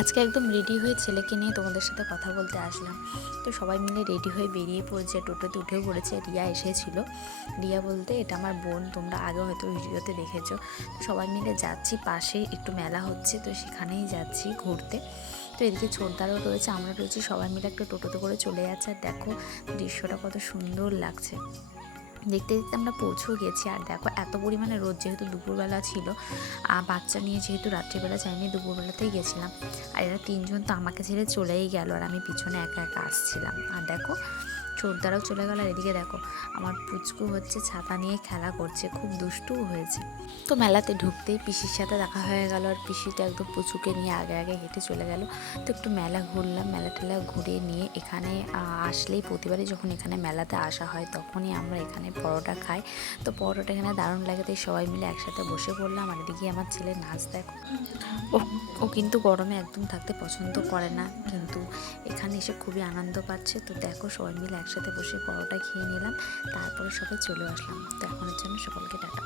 আজকে একদম রেডি হয়ে ছেলেকে নিয়ে তোমাদের সাথে কথা বলতে আসলাম। তো সবাই মিলে রেডি হয়ে বেরিয়ে পড়েছে, টোটোতে উঠেও পড়েছে। রিয়া এসেছিল। রিয়া বলতে এটা আমার বোন, তোমরা আগে হয়তো ভিডিওতে দেখেছো। সবাই মিলে যাচ্ছি, পাশে একটু মেলা হচ্ছে, তো সেখানেই যাচ্ছি ঘুরতে। তো এদিকে ছোটদারও রয়েছে, আমরা রয়েছি, সবাই মিলে একটা টোটোতে করে চলে যাচ্ছে। আর দেখো দৃশ্যটা কত সুন্দর লাগছে। দেখতে দেখতে আমরা পৌঁছেও গেছি। আর দেখো এত পরিমাণে রোদ, যেহেতু দুপুরবেলা ছিল, বাচ্চা নিয়ে যেহেতু রাত্রিবেলা যাইনি, দুপুরবেলাতেই গেছিলাম। আর এরা তিনজন তো আমাকে ছেড়ে চলেই গেল, আর আমি পিছনে একা একা আসছিলাম। আর দেখো ছোটদারাও চলে গেল। আর এদিকে দেখো আমার পুচকু হচ্ছে ছাতা নিয়ে খেলা করছে, খুব দুষ্টুও হয়েছে। তো মেলাতে ঢুকতেই পিসির সাথে দেখা হয়ে গেল, আর পিসিটা একদম পুচুকে নিয়ে আগে আগে হেঁটে চলে গেল। তো একটু মেলা ঘুরলাম, মেলা টেলা ঘুরে নিয়ে এখানে আসলেই, প্রতিবারই যখন এখানে মেলাতে আসা হয় তখনই আমরা এখানে পরোটা খাই। তো পরোটা এখানে দারুণ লাগে, তাই সবাই মিলে একসাথে বসে পড়লাম। আর এদিকে আমার ছেলে নাচ দেখো, ও ও কিন্তু গরমে একদম থাকতে পছন্দ করে না, কিন্তু এখানে এসে খুবই আনন্দ পাচ্ছে। তো দেখো সবাই মিলে একসাথে বসে পরোটা খেয়ে নিলাম, তারপরে সবাই চলে আসলাম। তো এখনের জন্য সকলকে টাটা।